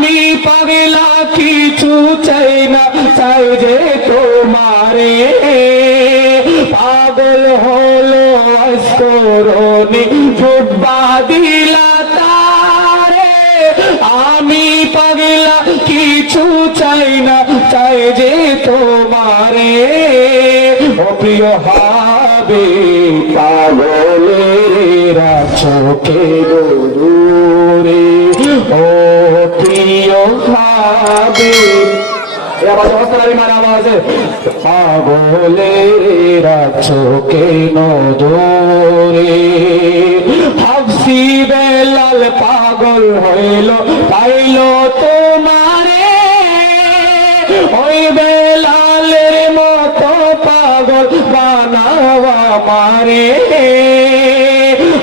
আমি পাগলা কিছু চাই না, চাই যে তোমারে। পাগল হলো আসকরণী ফুব্বা দিলা তারে। আমি পাগলা কিছু চাই না, চাই যে তোমারে। ও প্রিয় হবে পাগলের চোখে দূরে, ও প্রিয় হবে পাগলের চোখে নদরে। হাফসি বেলাল পাগল হইল পাইল তোমারে, ওই বেলালের মতো পাগল বানাওয়া মারে।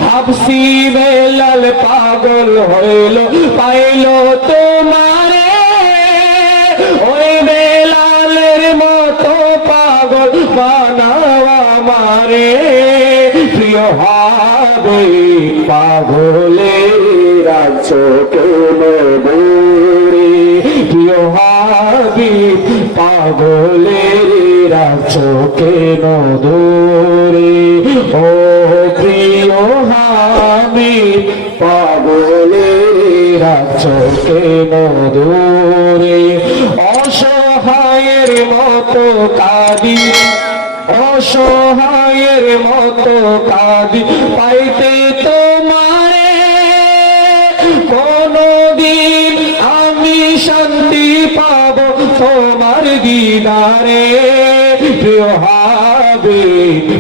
হাফসি বেলাল পাগল হইল পাইল তোমারে, ওই বেলালের মতো পাগল বানাওয়া মারে। প্রিয় হবে পাগলের চোখে নদরে, প্রিয় হবে পাগলের চোখে নদরে। ও প্রিয় হবে পাগলের চোখে নদরে। অসহায়ের মতো কাঁদি, অসহায়ের মতো কাঁদি পাইতে তোমারে। কোনদিন আমি শান্তি পাব তোমার দিদারে। প্রিয় হবে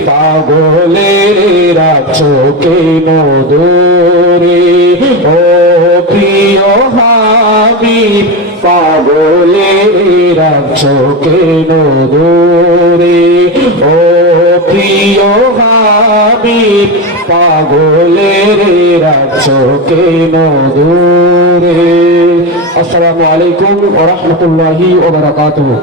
পাগলের চোখে নদরে, ও প্রিয় হবে পাগলের চোখে নদরে। ও প্রিয় হবে পাগলের চোখে নদরে। আসসালামু আলাইকুম ওয়া রাহমাতুল্লাহি ওয়া বারাকাতুহু।